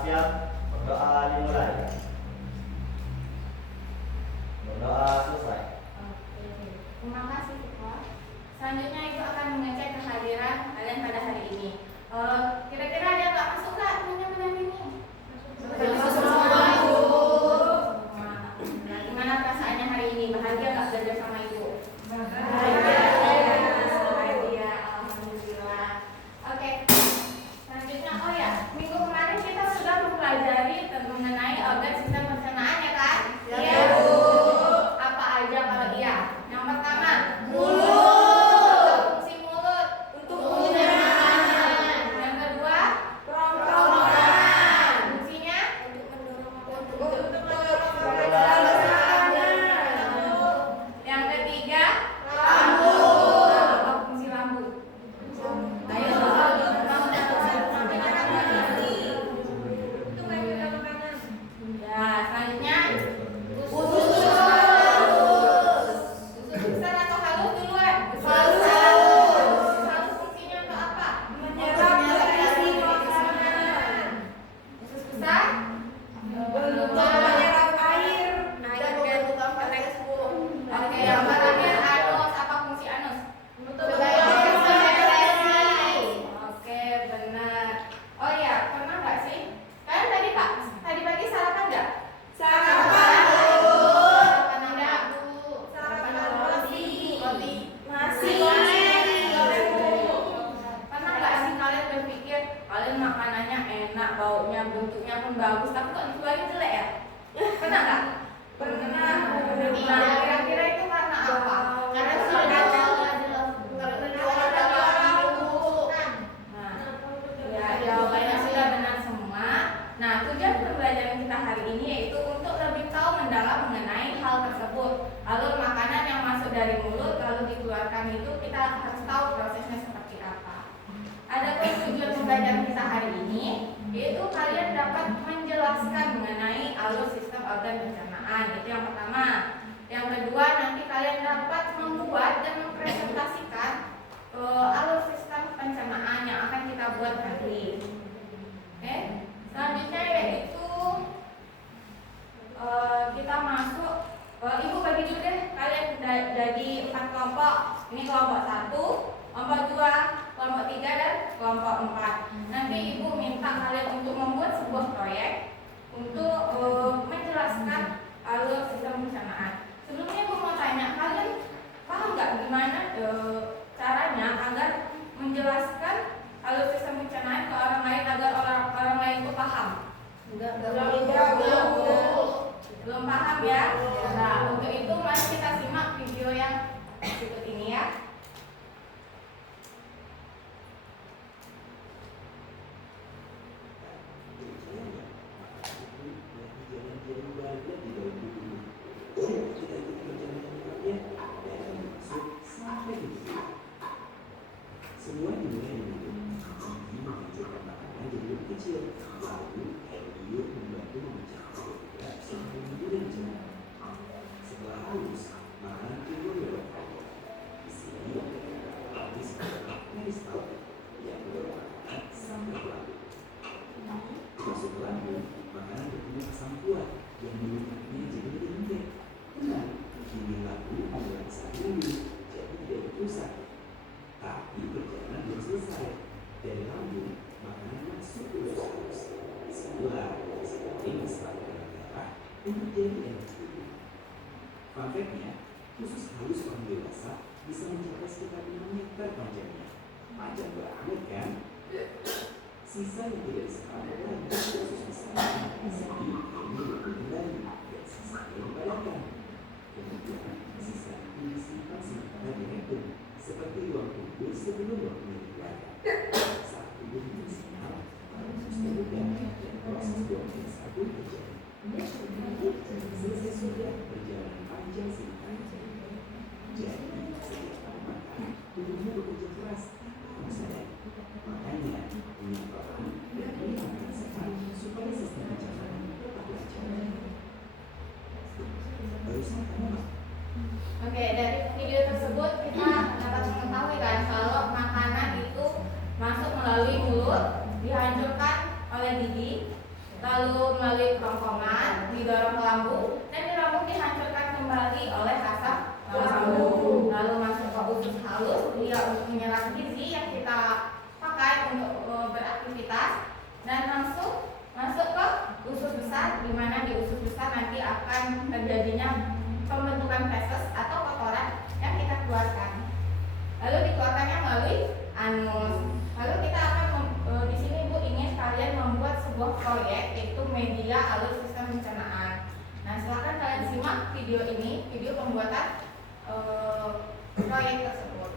siap, berdoa dimulai. Berdoa selesai. Oke, terima kasih Kak. Selanjutnya Ibu akan mengecek kehadiran kalian pada hari ini. Kira-kira ada yang nggak masuk nggak teman-teman ini? Masuk semua Ibu. Nah, gimana perasaannya hari ini? Bahagia nggak belajar sama Ibu? Bahagia. Alhamdulillah. Oke. Selanjutnya, oh ya, minggu kemarin kita sudah mempelajari mengenai organ sistem pencernaan ya kan? Iya. Apa aja kalau iya? Yang pertama, mulut. Fungsi mulut untuk mengunyah. Yang kedua, kerongkongan. Fungsinya untuk mendorong. Yang ketiga, lambung. Apa fungsi lambung? Ayo. Ya, selanjutnya usus. Usus besar atau halus duluan? Halus. Halus fungsinya untuk apa? Menyerap nutrisi makanan. Usus besar? Menyerap air dan bentuk tekstur. Oke, yang terakhir anus. Apa fungsi anus? Oke, benar. Oh ya, pernah nggak sih? Kalian tadi tadi pagi sarapan nggak? Sarapan enggak? Sarapan roti. Nasi. Pernah nggak sih kalian berpikir kalian makanannya enak, baunya, bentuknya pun bagus, tapi kok dikeluarin jelek ya? Pernah nggak? Pernah. Nah, kira-kira itu karena apa? Karena sudah ya, jawabannya sudah benar semua. Nah, tujuan pembelajaran kita hari ini yaitu untuk lebih tahu mendalam mengenai hal tersebut. Alur makanan yang masuk dari mulut lalu dikeluarkan itu kita harus tahu prosesnya seperti apa. Adapun tujuan pembelajaran kita hari ini yaitu kalian dapat menjelaskan mengenai alur sistem organ pencernaan. Itu yang pertama. Yang kedua, nanti kalian dapat membuat dan mempresentasikan alur sistem pencernaan yang akan kita buat nanti. Oke. Selanjutnya yaitu kita masuk. Ibu bagi dulu deh kalian jadi 4 kelompok. Ini kelompok 1, kelompok 2, kelompok 3 dan kelompok 4. Nanti Ibu minta kalian untuk membuat sebuah proyek untuk menjelaskan alur sistem pencernaan. Sebelumnya Ibu mau tanya, kalian paham nggak gimana caranya agar menjelaskan alur sistem pencernaan ke orang lain agar orang lain itu paham? Belum paham ya? Nah, untuk itu mari kita simak video yang berikut ini ya. Semua dimulai dengan gigi menghancurkan makanan jadi lebih kecil. Lalu Elio membantu memecah beberapa sampai dan jenak. Setelah halus, makanan timbul lewat air. Di sini, habis peristal yang berwarna sampai lambung. Masuk lambung, makanan bertemu asam kuat yang menyebabnya jadi lebih lembek. Tenang, kini lambung mulai dulu, jadi tidak rusak. Tapi perjalanan belum selesai. Dari lambung, makanan masuk ke usus. Disitulah seperti selalu darah untuk jadi energi tubuh. Fun fact-nya, usus halus orang dewasa bisa mencapai sekitar 5 meter panjangnya. Panjang banget kan? Sisa yang tidak diserap oleh usus besar. Jadi ini lebih kembali dan sisanya dibayarkan. Kemudian sisa itu disimpan sementara di rektum. Seperti ruang tunggu sebelum waktunya dikeluarkan. Saat tubuh memberi sinyal, usus terbuka dan proses buang yang satu terjadi. Selesai sudah perjalanan panjang si panjang. Jadi setiap kali makan, tubuhnya bekerja keras tanpa sadar. Makanya minum pelan dan pilih makanan sehat supaya sistem pencernaan tetap lancar. Barusan kamu Oke, dari video tersebut kita dapat mengetahui kan kalau makanan itu masuk melalui mulut, dihancurkan oleh gigi, lalu melalui kerongkongan didorong ke lambung dan di lambung dihancurkan kembali oleh asap lambung, lalu masuk ke usus halus dia untuk menyerap gizi yang kita pakai untuk beraktivitas, dan langsung masuk ke usus besar, di mana di usus besar nanti akan terjadinya pembentukan feses atau kotoran yang kita keluarkan, lalu dikeluarkannya melalui anus. Lalu kita akan di sini Bu ingin kalian membuat sebuah proyek, yaitu media alur sistem pencernaan. Nah, silakan kalian simak video ini, video pembuatan proyek tersebut.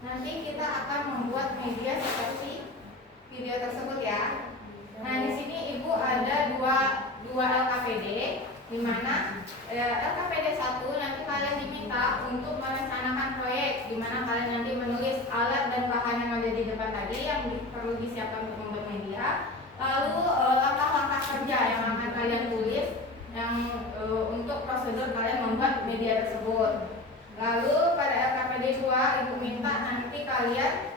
Nanti kita akan membuat media seperti video tersebut ya. Nah, di sini Ibu ada dua LKPD, di mana LKPD 1 nanti kalian diminta untuk merencanakan proyek, di mana kalian nanti menulis alat dan bahan yang ada di depan tadi yang perlu disiapkan untuk membuat media. Lalu langkah-langkah kerja yang akan kalian tulis yang untuk prosedur kalian membuat media tersebut. Lalu pada LKPD 2 Ibu minta nanti kalian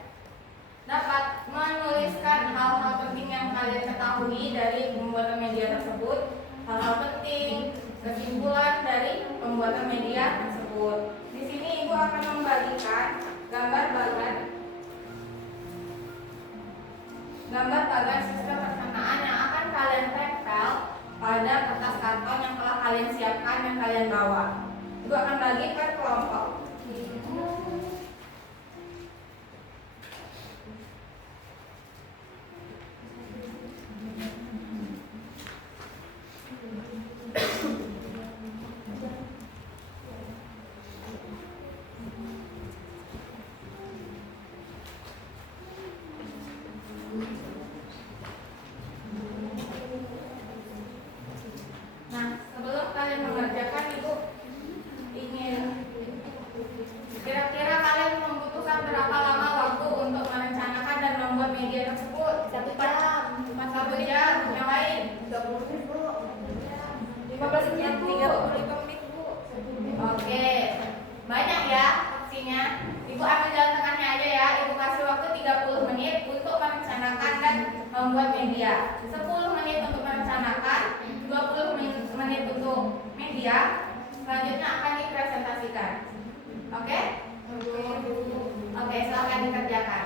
dapat menuliskan hal-hal penting yang kalian ketahui dari pembuatan media tersebut, hal-hal penting, kesimpulan dari pembuatan media tersebut. Di sini Ibu akan membagikan gambar bagan sistem pencernaan yang akan kalian tempel pada kertas karton yang telah kalian siapkan dan kalian bawa. Ibu akan bagi per kelompok. Nah, sebelum kalian mengerjakan, Ibu ingin kira-kira kalian membutuhkan berapa lama waktu untuk merencanakan dan membuat media tersebut? 1 jam. 1 jam. Yang lain? 30 menit, Bu. 15 menit, 35 menit, Bu. Oke, banyak ya opsinya. Ibu ambil jalan tengahnya aja ya. Ibu kasih waktu 30 menit untuk merencanakan dan membuat media. 10 menit untuk merencanakan, 20 menit untuk media. Selanjutnya akan dipresentasikan. Oke? Oke, silakan dikerjakan.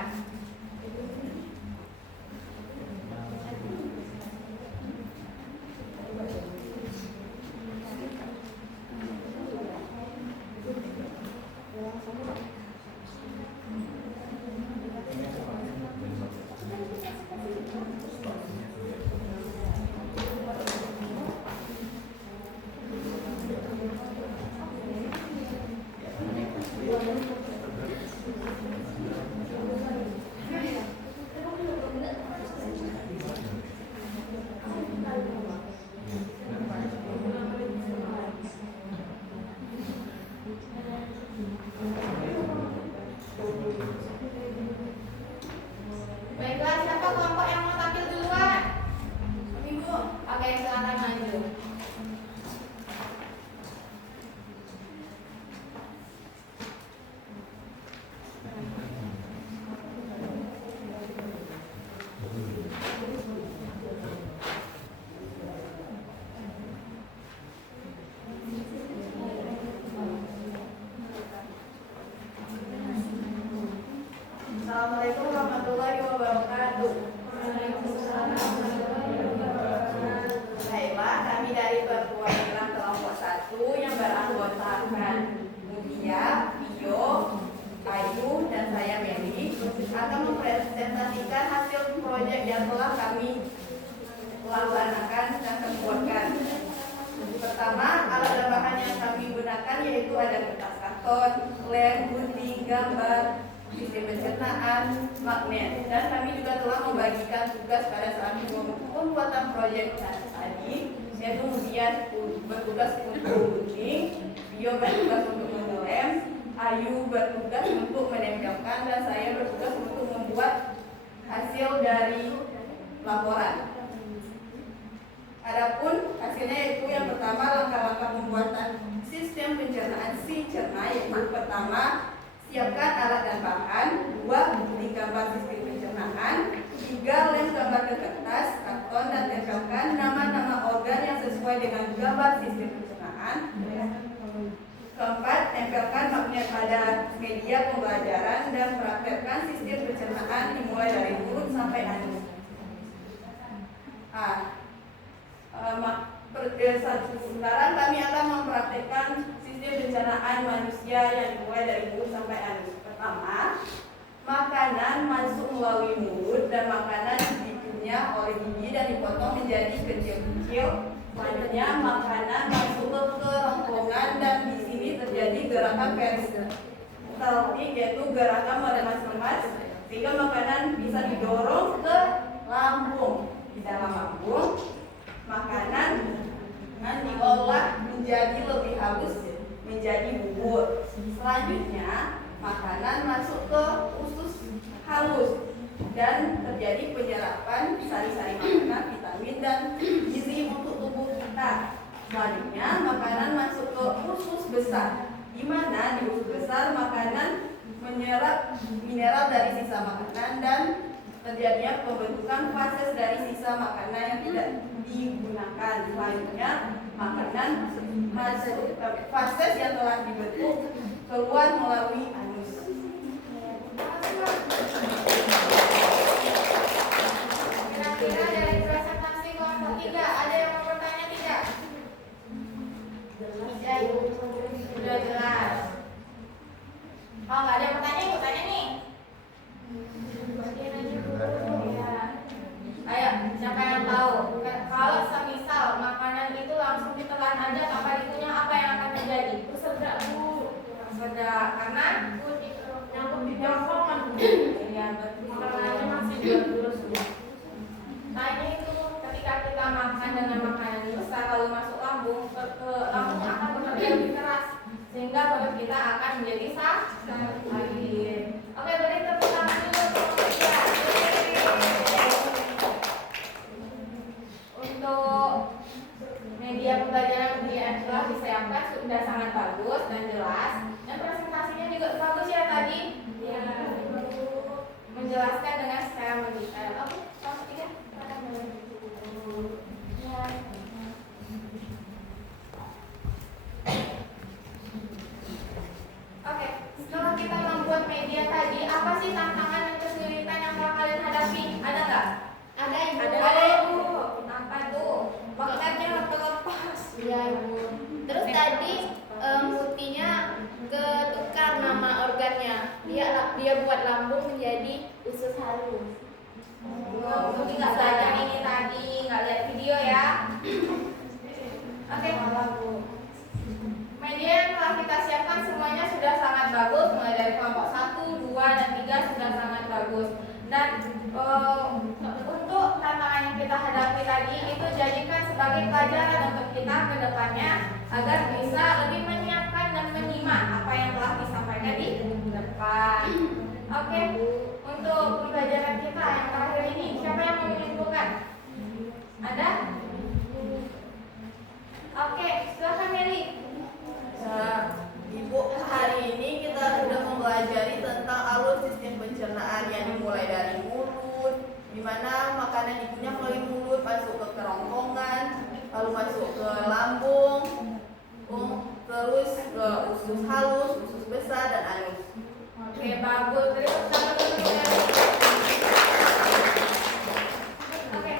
karton, lem, gunting, gambar, sistem pencernaan, magnet. Dan kami juga telah membagikan tugas pada saat pembuatan proyek tadi, yaitu kemudian bertugas untuk gunting, Bio bertugas untuk mengelem, Ayu bertugas untuk menempelkan, dan saya bertugas untuk membuat hasil dari laporan. Adapun hasilnya yaitu yang pertama, langkah-langkah pembuatan sistem pencernaan si cerna, yaitu pertama, siapkan alat dan bahan. 2. Gunting gambar sistem pencernaan. 3. Lem gambar ke kertas, karton, dan tempelkan nama-nama organ yang sesuai dengan gambar sistem pencernaan. 4. Tempelkan magnet pada media pembelajaran dan praktekkan sistem pencernaan dimulai dari mulut sampai anus. Sekarang kami akan mempraktekkan sistem pencernaan manusia yang dimulai dari mulut sampai anus. Pertama, makanan masuk melalui mulut dan makanan dikunyah oleh gigi dan dipotong menjadi kecil-kecil. Selanjutnya, makanan masuk ke kerongkongan dan di sini terjadi gerakan peristaltik, yaitu gerakan meremas-remas sehingga makanan bisa didorong ke lambung. Di dalam lambung, makanan diolah menjadi lebih halus menjadi bubur. Selanjutnya, makanan masuk ke usus halus dan terjadi penyerapan sari-sari makanan, vitamin, dan gizi untuk tubuh kita. Selanjutnya, makanan masuk ke usus besar, di mana di usus besar makanan menyerap mineral dari sisa makanan dan terjadinya pembentukan fases dari sisa makanan yang tidak digunakan. Selanjutnya, makanan masuk ke fases yang telah dibentuk keluar melalui anus. Kira-kira dari presentasi kelompok 3 ada yang mau bertanya tidak? Sudah jelas. Oh, nggak ada pertanyaan, ikut tanya nih. Ayo, siapa yang tahu? Kalau semisal makanan itu langsung ditelan aja tanpa dikunyah, apa yang akan terjadi? Sedap, Bu. Sedap, karena nyangkut di jangkauan. Iya, betul. Makanannya masih terus. Tanya itu ketika kita makan dengan makanan besar lalu masuk lambung, lambung akan bekerja lebih keras sehingga perut kita akan menjadi sakit. Oke, beri tepuk tangan dulu untuk dia. Untuk media pembelajaran yang telah disiapkan sudah sangat bagus dan jelas, dan presentasinya juga bagus ya tadi. Ya, menjelaskan dengan secara mendetail. Oke, kelompok 3. Oke, setelah kita membuat media tadi, apa sih tantangan dan kesulitan yang telah kalian hadapi? Ada nggak? Ada Ibu. Ada Ibu. Apa tuh? Magnetnya terlepas. Iya Ibu. Terus tadi putihnya ketukar nama organnya. Dia buat lambung menjadi usus halus. Mungkin nggak belajar ini tadi, nggak lihat video ya. Oke. Media yang telah kita siapkan semuanya sudah sangat bagus, mulai dari kelompok 1, 2, dan 3 sudah sangat bagus. Dan untuk tantangan yang kita hadapi tadi itu jadikan sebagai pelajaran untuk kita ke depannya agar bisa lebih menyiapkan dan menyimak apa yang telah disampaikan di depan. Oke, untuk pembelajaran kita yang terakhir ini, siapa yang mau menyimpulkan? Ada? Oke, silakan Meli. Ibu, hari ini kita sudah mempelajari tentang alur sistem pencernaan yang dimulai dari mulut, di mana makanan dikunyah melalui mulut, masuk ke kerongkongan, lalu masuk ke lambung, terus ke usus halus, usus besar, dan anus. Oke, bagus. Beri tepuk tangan dulu ya. Oke,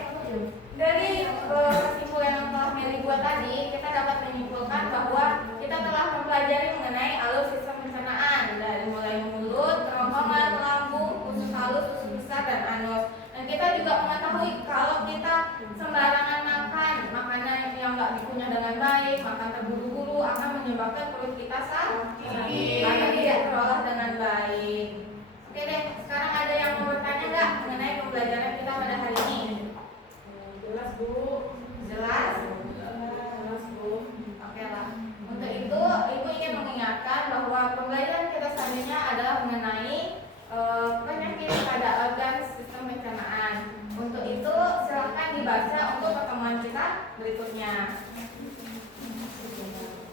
dari kesimpulan yang telah Meli buat tadi, kita dapat menyimpulkan bahwa kita telah mempelajari mengenai alur sistem pencernaan dari mulai mulut, kerongkongan, lambung, usus halus, usus besar, dan anus. Dan kita juga mengetahui kalau kita sembarangan makan makanan yang nggak dikunyah dengan baik, makan terburu-buru akan menyebabkan perut kita sakit Sakit. karena tidak terolah dengan baik. Oke deh, sekarang ada yang mau bertanya nggak mengenai pembelajaran kita pada hari ini? Jelas Bu. Jelas? Jelas Bu. Oke lah. Untuk itu, Ibu ingin mengingatkan bahwa pembelajaran kita selanjutnya adalah mengenai penyakit pada organ sistem pencernaan. Untuk itu, silakan dibaca untuk pertemuan kita berikutnya.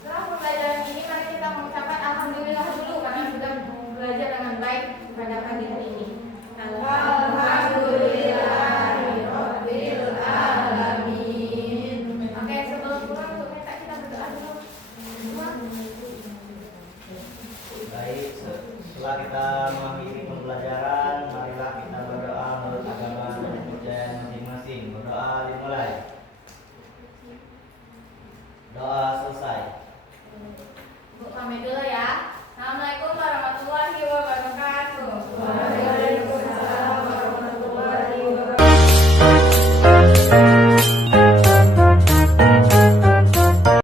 Setelah pembelajaran ini, mari kita mengucapkan alhamdulillah dulu karena sudah belajar dengan baik pada pagi hari ini. Alhamdulillahirabbil alamin. Oke, sebelum pulang untuk minta kita berdoa dulu. Semua. Baik, setelah kita mengakhiri pembelajaran, marilah